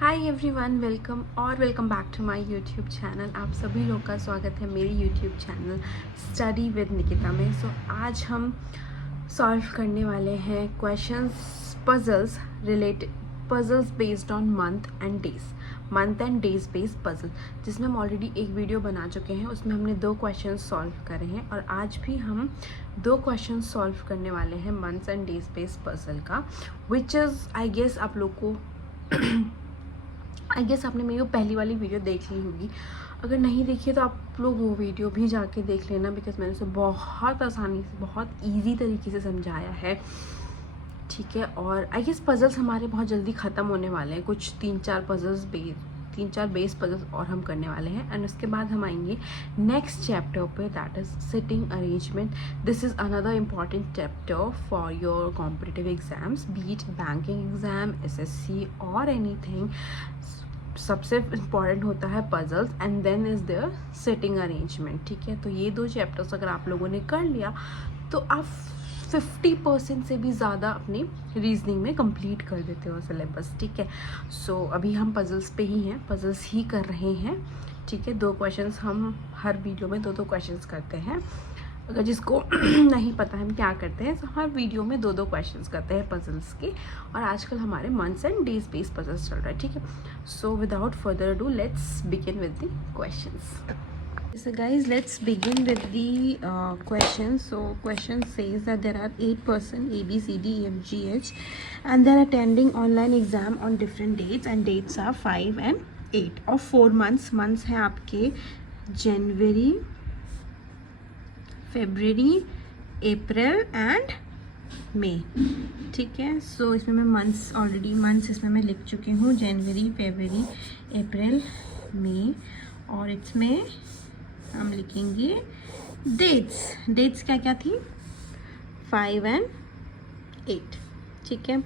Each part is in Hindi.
Hi everyone, welcome back to my YouTube channel. आप सभी लोग का स्वागत है मेरे YouTube channel study with Nikita में। आज हम सॉल्व करने वाले हैं questions puzzles based on month and days based puzzle, जिसमें हम ऑलरेडी एक वीडियो बना चुके हैं। उसमें हमने 2 क्वेश्चन सॉल्व करे हैं और आज भी हम 2 क्वेश्चन सॉल्व करने वाले हैं months and days based puzzle का, विच इज़ आई गेस आप लोग को आपने मेरी वो पहली वाली वीडियो देख ली होगी। अगर नहीं देखी है तो आप लोग वो वीडियो भी जाके देख लेना, बिकॉज मैंने उसे बहुत आसानी से, बहुत इजी तरीके से समझाया है, ठीक है। और आई गेस पजल्स हमारे बहुत जल्दी ख़त्म होने वाले हैं। कुछ 3-4 बेस पजल्स और हम करने वाले हैं एंड उसके बाद हम आएंगे नेक्स्ट चैप्टर पे, that is seating arrangement. This is another important chapter for your competitive exams, be it banking exam, SSC और एनीथिंग। सबसे इम्पॉर्टेंट होता है puzzles and then is there seating arrangement, ठीक है। तो ये 2 चैप्टर्स अगर आप लोगों ने कर लिया तो आप 50% से भी ज़्यादा अपनी रीजनिंग में कंप्लीट कर देते हो सिलेबस, ठीक है। सो अभी हम पजल्स पे ही हैं, पजल्स ही कर रहे हैं, ठीक है। 2 क्वेश्चंस हम हर वीडियो में 2-2 क्वेश्चंस करते हैं। अगर जिसको नहीं पता हम क्या करते हैं, तो हर वीडियो में 2-2 क्वेश्चंस करते हैं पजल्स के। और आजकल हमारे months and days based puzzles चल रहा है, ठीक है। So without further do let's begin with the questions. So guys, let's begin with the questions. So question says that there are 8 persons A, B, C, D, E, F, G, H and they're attending online exam on different dates and dates are 5 and 8 of 4 months. Months हैं आपके जनवरी, फरवरी, अप्रैल एंड मई, ठीक है। सो इसमें मैं मंथ्स इसमें मैं लिख चुकी हूँ, जनवरी, फरवरी, अप्रैल, मई। और इसमें हम लिखेंगे डेट्स क्या क्या थी, 5 and 8, ठीक है।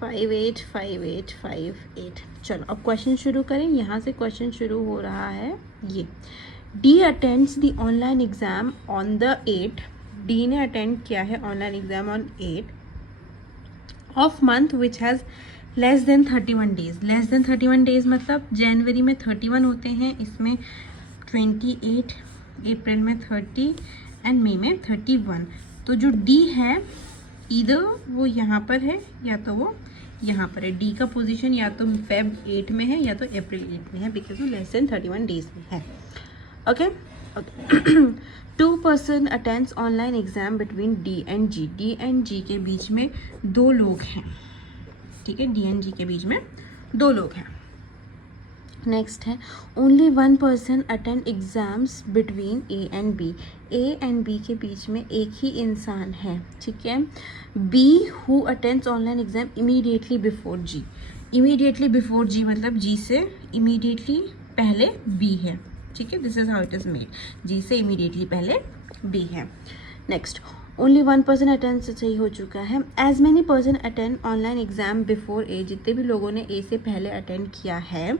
5, 8, 5, 8, 5, 8। चलो अब क्वेश्चन शुरू करें। यहाँ से क्वेश्चन शुरू हो रहा है ये, D attends the online exam on the 8। D ने अटेंड किया है online exam on 8 of month which has less than 31 days. Less than 31 days मतलब जनवरी में 31 होते हैं, इसमें 28, अप्रैल में 30 एंड मई में 31। तो जो डी है इधर वो यहाँ पर है या तो वो यहाँ पर है। डी का पोजीशन या तो फेब 8 में है या तो अप्रैल 8 में है, बिकॉज वो लेस देन 31 डेज में है। Okay 2 person attends online exam between D and G. D and G के बीच में 2 लोग हैं, ठीक है। डी एंड जी के बीच में 2 लोग हैं। नेक्स्ट है only 1 person attend exams between A and B. A and B के बीच में एक ही इंसान है, ठीक है। B who attends online exam immediately before G. Immediately before G मतलब जी से इमीडिएटली पहले बी है, ठीक है। This is how it is made, G से इमीडिएटली पहले बी है। नेक्स्ट ओनली 1 पर्सन अटेंड से सही हो चुका है। As many person attend online exam before A. जितने भी लोगों ने ए से पहले अटेंड किया है,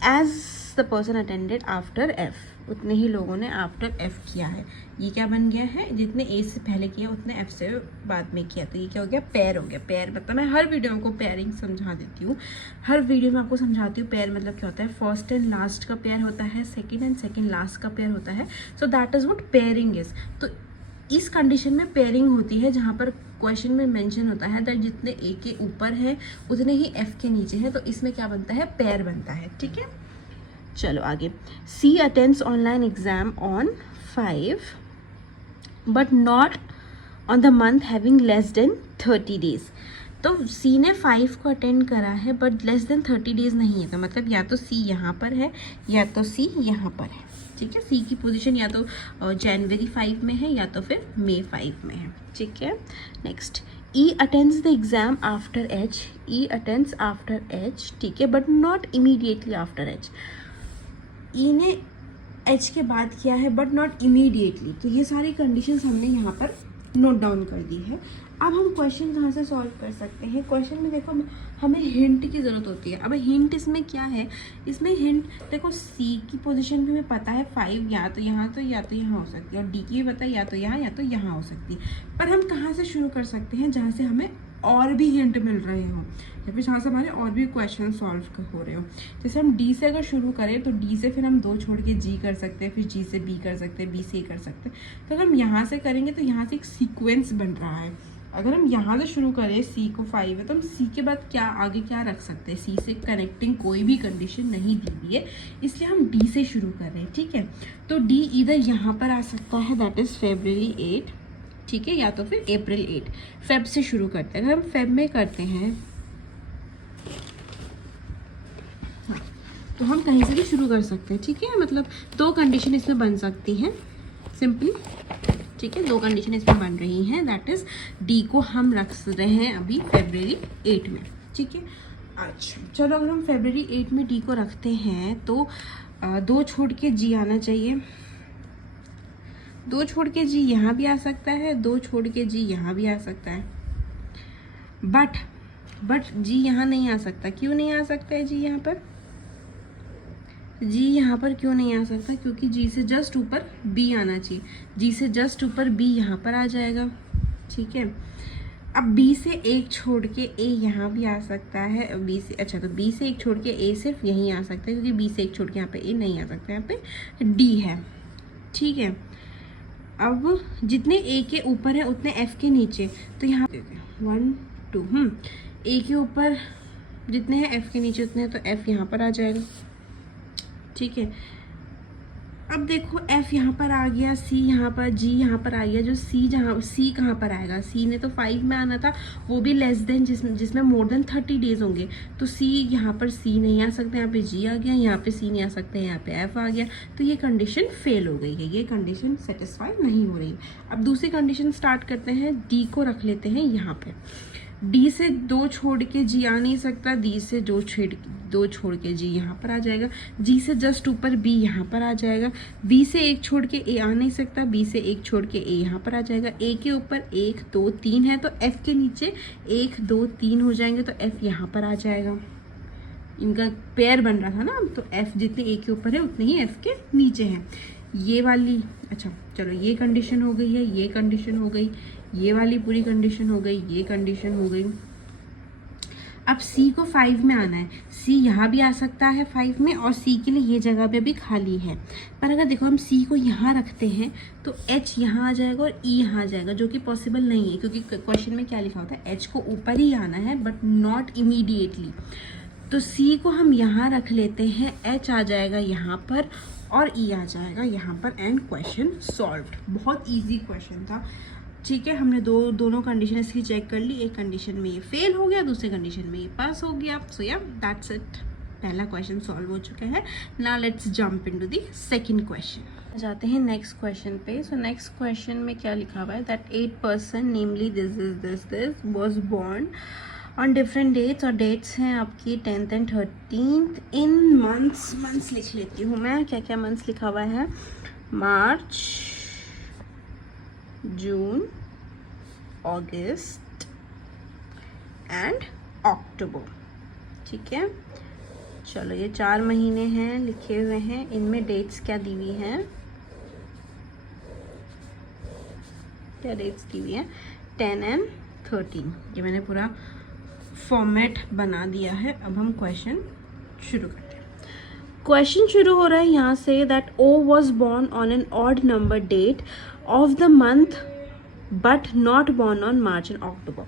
as the person attended after F, उतने ही लोगों ने आफ्टर एफ किया है। ये क्या बन गया है, जितने ए से पहले किया उतने एफ से बाद में किया, तो ये क्या हो गया, पेयर हो गया। पेयर मतलब मैं हर वीडियो में आपको पेयरिंग समझा देती हूँ, हर वीडियो में आपको समझाती हूँ पेयर मतलब क्या होता है। फर्स्ट एंड लास्ट का पेयर होता है, सेकेंड एंड सेकेंड लास्ट का पेयर होता है। So that is what pairing is. तो इस कंडीशन में पेयरिंग होती है जहाँ पर क्वेश्चन में मेंशन होता है दैट जितने ए के ऊपर है उतने ही एफ के नीचे है, तो इसमें क्या बनता है, पेयर बनता है, ठीक है। चलो आगे, C attends online exam on 5 but not on the month having less than 30 days. तो सी ने 5 को अटेंड करा है बट लेस देन 30 डेज नहीं है, तो मतलब या तो सी यहाँ पर है या तो सी यहाँ पर है, ठीक है। सी की पोजीशन या तो जनवरी 5 में है या तो फिर मई 5 में है, ठीक है। Next, E attends the exam after H. E attends after H, ठीक है, but not immediately after H. E ने एच के बाद किया है बट नॉट इमीडिएटली, तो ये सारी कंडीशंस हमने यहाँ पर नोट डाउन कर दी है। अब हम क्वेश्चन कहाँ से सॉल्व कर सकते हैं। क्वेश्चन में देखो हमें हिंट की ज़रूरत होती है। अब हिंट इसमें क्या है, इसमें हिंट देखो सी की पोजीशन भी हमें पता है 5 या तो यहाँ हो सकती है, और डी की भी पता है या तो यहाँ हो सकती है। पर हम कहाँ से शुरू कर सकते हैं, जहाँ से हमें और भी हिंट मिल रहे हो या फिर जहाँ से हमारे और भी क्वेश्चन सॉल्व हो रहे हो। जैसे हम डी से अगर शुरू करें तो डी से फिर हम 2 छोड़ के जी कर सकते हैं, फिर जी से बी कर सकते हैं, बी से ए कर सकते हैं। तो अगर हम यहाँ से करेंगे तो यहाँ से एक सीक्वेंस बन रहा है। अगर हम यहाँ से शुरू करें, सी को 5 है तो हम सी के बाद क्या आगे क्या रख सकते हैं, सी से कनेक्टिंग कोई भी कंडीशन नहीं दी हुई है, इसलिए हम डी से शुरू कर रहे हैं। ठीक है, तो डी इधर यहाँ पर आ सकता है, दैट इज़ February 8, ठीक है, या तो फिर April 8। फेब से शुरू करते हैं। अगर हम फेब में करते हैं हाँ, तो हम कहीं से भी शुरू कर सकते हैं। ठीक है, मतलब 2 कंडीशन इसमें बन सकती हैं सिंपली। ठीक है, 2 कंडीशन इसमें बन रही हैं, दैट इज डी को हम रख रहे हैं अभी February 8 में। ठीक है, अच्छा चलो अगर हम February 8 में डी को रखते हैं तो 2 छोड़ के जी आना चाहिए। 2 छोड़ के जी यहाँ भी आ सकता है, 2 छोड़ के जी यहाँ भी आ सकता है, बट जी यहाँ नहीं आ सकता। क्यों नहीं आ सकता है जी यहाँ पर? जी यहाँ पर क्यों नहीं आ सकता? क्योंकि जी से जस्ट ऊपर बी आना चाहिए। जी से जस्ट ऊपर बी यहाँ पर आ जाएगा। ठीक है, अब बी से 1 छोड़ के ए यहाँ भी आ सकता है। बी से अच्छा तो बी से 1 छोड़ के ए सिर्फ यहीं आ सकता है, क्योंकि बी से 1 छोड़ के यहाँ पे ए नहीं आ सकता, यहाँ पे डी है। ठीक है, अब जितने ए के ऊपर है उतने एफ के नीचे, तो यहाँ 1 2 ए के ऊपर जितने हैं एफ के नीचे उतने हैं, तो एफ यहाँ पर आ जाएगा। ठीक है, अब देखो एफ यहाँ पर आ गया, सी यहाँ पर, जी यहाँ पर आ गया। जो सी जहाँ सी कहाँ पर आएगा? सी ने तो 5 में आना था, वो भी लेस देन जिसमें मोर देन 30 डेज होंगे, तो सी यहाँ पर सी नहीं आ सकता, यहाँ पे जी आ गया, यहाँ पे सी नहीं आ सकता, यहाँ पे एफ आ गया। तो ये कंडीशन फेल हो गई है, ये कंडीशन सेटिस्फाई नहीं हो रही। अब दूसरी कंडीशन स्टार्ट करते हैं, डी को रख लेते हैं यहाँ पे। डी से 2 छोड़ के जी आ नहीं सकता, डी से 2 छोड़ के जी यहाँ पर आ जाएगा, जी से जस्ट ऊपर बी यहाँ पर आ जाएगा, बी से 1 छोड़ के ए आ नहीं सकता, बी से 1 छोड़ के ए यहाँ पर आ जाएगा, ए के ऊपर 1 2 3 है, तो एफ के नीचे 1 2 3 हो जाएंगे, तो एफ यहाँ पर आ जाएगा। इनका पेयर बन रहा था ना, तो एफ जितने ए के ऊपर है उतने ही एफ के नीचे हैं। ये वाली अच्छा चलो ये कंडीशन हो गई है, ये कंडीशन हो गई, ये वाली पूरी कंडीशन हो गई, ये कंडीशन हो गई। अब C को 5 में आना है, C यहाँ भी आ सकता है 5 में, और C के लिए ये जगह पे भी खाली है। पर अगर देखो हम C को यहाँ रखते हैं तो H यहाँ आ जाएगा और E यहाँ आ जाएगा, जो कि पॉसिबल नहीं है, क्योंकि क्वेश्चन में क्या लिखा होता है, H को ऊपर ही आना है बट नॉट इमीडिएटली। तो C को हम यहाँ रख लेते हैं, H आ जाएगा यहाँ पर और E आ जाएगा यहाँ पर, एंड क्वेश्चन सॉल्व्ड। बहुत ईजी क्वेश्चन था। ठीक है, हमने दोनों कंडीशन इसकी चेक कर ली, एक कंडीशन में ये फेल हो गया, दूसरे कंडीशन में ये पास हो गया। सो या दैट्स इट, पहला क्वेश्चन सॉल्व हो चुका है। Now let's jump into the second question. जाते हैं नेक्स्ट क्वेश्चन पे। सो नेक्स्ट क्वेश्चन में क्या लिखा हुआ है, that 8 person namely this was born on different dates, और डेट्स हैं आपकी 10th and 13th in months लिख लेती हूँ मैं, क्या क्या मंथ्स लिखा हुआ है, मार्च, जून, अगस्त एंड अक्टूबर। ठीक है, चलो ये 4 महीने हैं लिखे हुए हैं, इनमें डेट्स क्या दी हुई हैं, क्या डेट्स दी हुई हैं, 10 and 13। ये मैंने पूरा फॉर्मेट बना दिया है। अब हम क्वेश्चन शुरू करते हैं। क्वेश्चन शुरू हो रहा है यहाँ से, that O was born on an odd number date of the month but not born on March and October।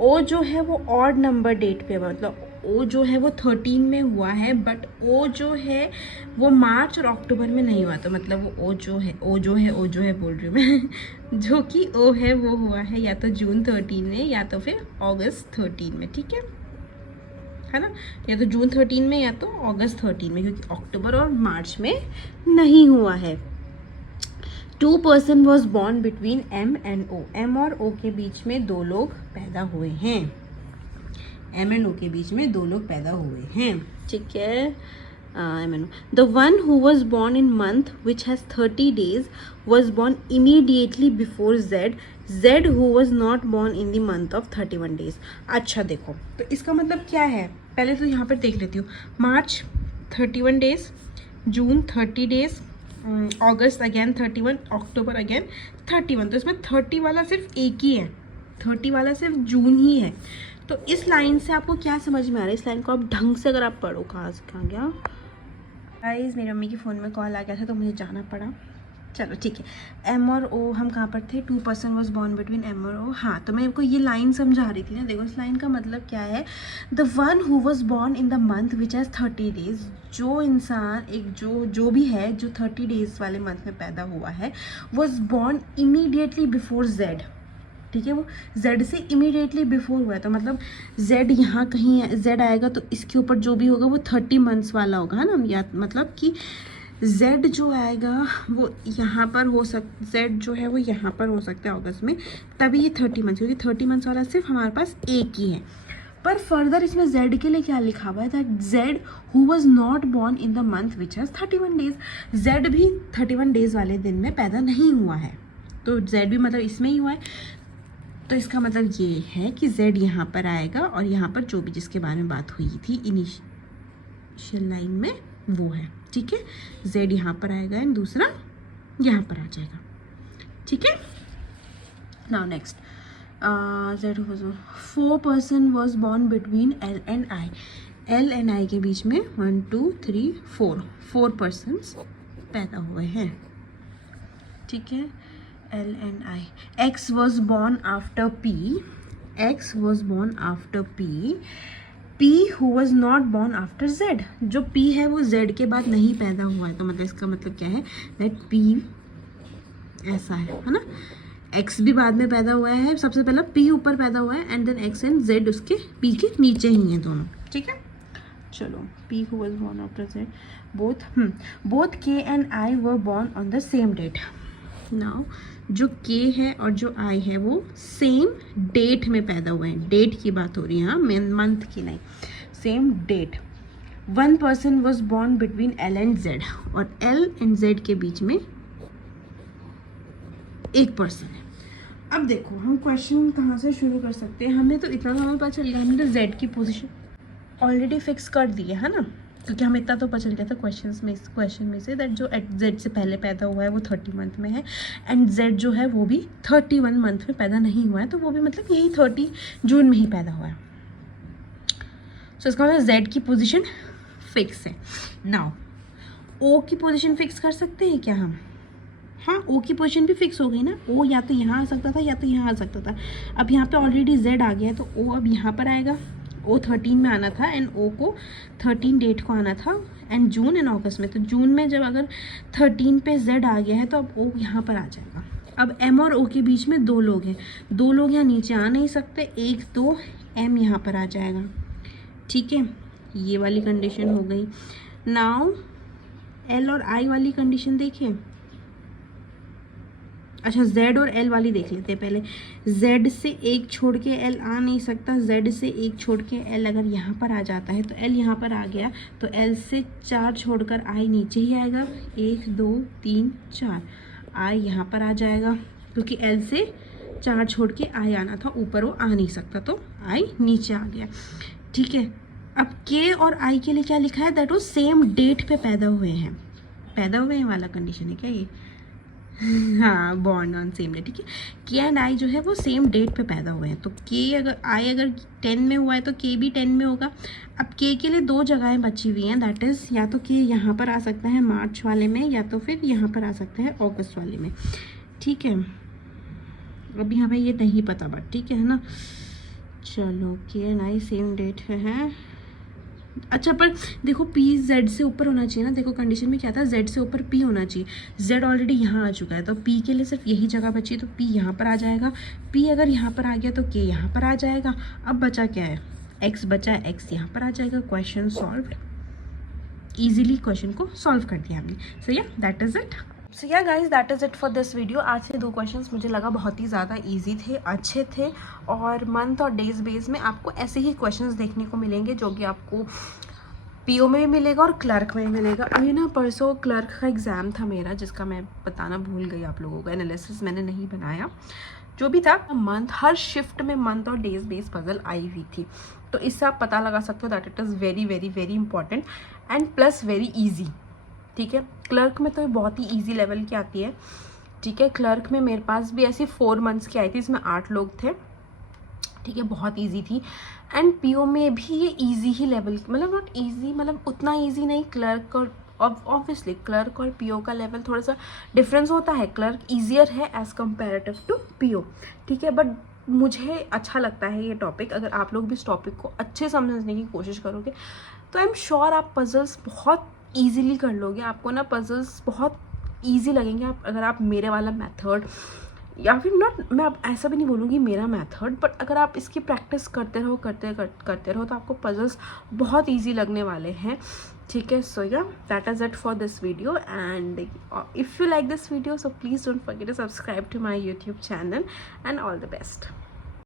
O जो है वो ऑड नंबर डेट पे, मतलब O जो है वो 13 में हुआ है, बट O जो है वो मार्च और अक्टूबर में नहीं हुआ। तो मतलब वो O जो है बोल रही हूँ मैं जो कि O है वो हुआ है या तो जून 13 में या तो फिर अगस्त 13 में। ठीक है ना, या तो जून 13 में या तो अगस्त 13 में, क्योंकि अक्टूबर और मार्च में नहीं हुआ है। 2 person was born between M and O। M और O के बीच में 2 लोग पैदा हुए हैं, M and O के बीच में 2 लोग पैदा हुए हैं। ठीक है, M and O। The one who was born in month which has 30 days was born immediately before Z who was not born in the month of 31 days। अच्छा देखो, तो इसका मतलब क्या है, पहले तो यहाँ पर देख लेती हूँ। मार्च 31 डेज, जून 30 डेज, अगस्त अगेन 31, अक्टूबर अगेन 31। तो इसमें 30 वाला सिर्फ एक ही है, 30 वाला सिर्फ जून ही है। तो इस लाइन से आपको क्या समझ में आ रहा है, इस लाइन को आप ढंग से अगर आप पढ़ो। कहाँ से कहाँ गया गाइस, मेरी मम्मी के फ़ोन में कॉल आ गया था तो मुझे जाना पड़ा। चलो ठीक है, एम और ओ हम कहाँ पर थे, 2 person was born between M और ओ। हाँ, तो मैं आपको ये लाइन समझा रही थी ना। देखो इस लाइन का मतलब क्या है, the one who was born in the month which has 30 days. जो इंसान एक जो भी है जो 30 डेज वाले मंथ में पैदा हुआ है, was born immediately before Z. ठीक है, वो z से इमीडिएटली बिफोर हुआ है, तो मतलब z यहाँ कहीं है, z आएगा तो इसके ऊपर जो भी होगा वो 30 मंथ्स वाला होगा, है ना। या मतलब कि z जो आएगा वो यहाँ पर हो z जो है वो यहाँ पर हो सकता है अगस्त में, तभी ये 30 मंथ्स, क्योंकि 30 मंथ्स वाला सिर्फ हमारे पास एक ही है। पर फर्दर इसमें z के लिए क्या लिखा हुआ है, that z who was not born in the month which has 31 days. z भी 31 डेज वाले दिन में पैदा नहीं हुआ है, तो z भी मतलब इसमें ही हुआ है। तो इसका मतलब ये है कि z यहाँ पर आएगा और यहाँ पर जो भी जिसके बारे में बात हुई थी इनिशियल लाइन में वो है। ठीक है, z यहाँ पर आएगा एंड दूसरा यहाँ पर आ जाएगा। ठीक है, now next, z 4 person was born between l and i। l and i के बीच में 1 2 3 4 पर्सन्स पैदा हुए हैं। ठीक है, L and I. X was born after P. X was born after P. P who was not born after Z. जो P है वो Z के बाद नहीं पैदा हुआ है, तो मतलब इसका मतलब क्या है, that P ऐसा है ना। X भी बाद में पैदा हुआ है, सबसे पहला P ऊपर पैदा हुआ है and then X and Z उसके P के नीचे ही हैं दोनों। ठीक है, चलो, P who was born after Z. Both K and I were born on the same date. Now जो K है और जो I है वो सेम डेट में पैदा हुए हैं। डेट की बात हो रही है, हाँ, मंथ की नहीं, same date. 1 person was born between L and Z, और L एंड Z के बीच में एक पर्सन है। अब देखो हम क्वेश्चन कहाँ से शुरू कर सकते हैं, हमें तो इतना तो हमें पता चल गया, हमने तो Z की पोजीशन ऑलरेडी फिक्स कर दी है ना, क्योंकि हमें इतना तो पता चल गया था क्वेश्चन में से दैट जो z से पहले पैदा हुआ है वो 30 मंथ में है एंड z जो है वो भी 31 मंथ में पैदा नहीं हुआ है, तो वो भी मतलब यही 30 जून में ही पैदा हुआ है। सो इसका मतलब z की पोजीशन फिक्स है। नाउ o की पोजीशन फिक्स कर सकते हैं क्या हम? हाँ, o की पोजीशन भी फिक्स हो गई ना। o या तो यहाँ आ सकता था या तो यहाँ आ सकता था। अब यहाँ पे ऑलरेडी z आ गया है तो o अब यहाँ पर आएगा। ओ 13 में आना था एंड ओ को 13 डेट को आना था एंड जून एंड अगस्त में, तो जून में जब अगर 13 पे z आ गया है तो अब ओ यहाँ पर आ जाएगा। अब m और o के बीच में 2 लोग हैं, 2 लोग यहाँ नीचे आ नहीं सकते, 1 2 m यहाँ पर आ जाएगा। ठीक है, ये वाली कंडीशन हो गई। नाउ l और i वाली कंडीशन देखिए। अच्छा, z और l वाली देख लेते हैं पहले। z से एक छोड़ के l आ नहीं सकता, z से एक छोड़ के l अगर यहाँ पर आ जाता है तो l यहाँ पर आ गया, तो l से 4 छोड़कर i नीचे ही आएगा। 1 2 3 4 i यहाँ पर आ जाएगा, क्योंकि l से 4 छोड़ के i आना था, ऊपर वो आ नहीं सकता तो i नीचे आ गया। ठीक है, अब k और i के लिए क्या लिखा है, दैट वो सेम डेट पे पैदा हुए हैं वाला कंडीशन है क्या ये? हाँ, बॉर्न ऑन सेम डे। ठीक है, के एंड आई जो है वो सेम डेट पे पैदा हुए हैं, तो के अगर आई अगर 10 में हुआ है तो के भी 10 में होगा। अब के के लिए 2 जगहें बची हुई हैं, दैट इज़ या तो के यहाँ पर आ सकता है मार्च वाले में या तो फिर यहाँ पर आ सकता है अगस्त वाले में। ठीक है, अब यहाँ पे ये नहीं पता बट ठीक है ना। चलो, के एंड आई सेम डेट पे है। अच्छा, पर देखो p z से ऊपर होना चाहिए ना। देखो कंडीशन में क्या था, z से ऊपर p होना चाहिए, z ऑलरेडी यहाँ आ चुका है तो p के लिए सिर्फ यही जगह बची, तो p यहाँ पर आ जाएगा। p अगर यहाँ पर आ गया तो k यहाँ पर आ जाएगा। अब बचा क्या है, x बचा है, x यहाँ पर आ जाएगा। क्वेश्चन सॉल्व्ड, ईजिली क्वेश्चन को सॉल्व कर दिया हमने। सो या that is it. So yeah guys, that is it for this video. आज से 2 क्वेश्चंस मुझे लगा बहुत ही ज़्यादा इजी थे, अच्छे थे, और मंथ और डेज बेस में आपको ऐसे ही क्वेश्चंस देखने को मिलेंगे जो कि आपको पीओ में भी मिलेगा और क्लर्क में भी मिलेगा। अभी ना परसों क्लर्क का एग्ज़ाम था मेरा, जिसका मैं बताना भूल गई आप लोगों को, एनालिसिस मैंने नहीं बनाया। जो भी था, मंथ, हर शिफ्ट में मंथ और डेज बेस पजल आई हुई थी, तो इससे आप पता लगा सकते हो that it is very very very important and plus very easy. ठीक है, क्लर्क में तो बहुत ही ईजी लेवल की आती है। ठीक है, क्लर्क में मेरे पास भी ऐसी 4 मंथ्स की आई थी, इसमें 8 लोग थे ठीक है, बहुत इजी थी। एंड पीओ में भी ये इजी ही लेवल, मतलब नॉट इजी, मतलब उतना इजी नहीं। क्लर्क और ऑब्वियसली क्लर्क और पीओ का लेवल थोड़ा सा डिफरेंस होता है, क्लर्क ईजियर है एज़ कम्पेरेटिव टू पीओ, ठीक है। बट मुझे अच्छा लगता है ये टॉपिक। अगर आप लोग भी इस टॉपिक को अच्छे समझने की कोशिश करोगे तो आई एम श्योर आप पजल्स बहुत ईजीली कर लोगे। आपको ना पजल्स बहुत ईजी लगेंगे आप अगर आप मेरे वाला मेथड, या फिर नॉट, मैं अब ऐसा भी नहीं बोलूँगी मेरा मेथड, बट अगर आप इसकी प्रैक्टिस करते रहो करते रहो तो आपको पजल्स बहुत इजी लगने वाले हैं, ठीक है। सो या that is it for this video, and if you like this video so please don't forget to subscribe to my YouTube channel, and all the best.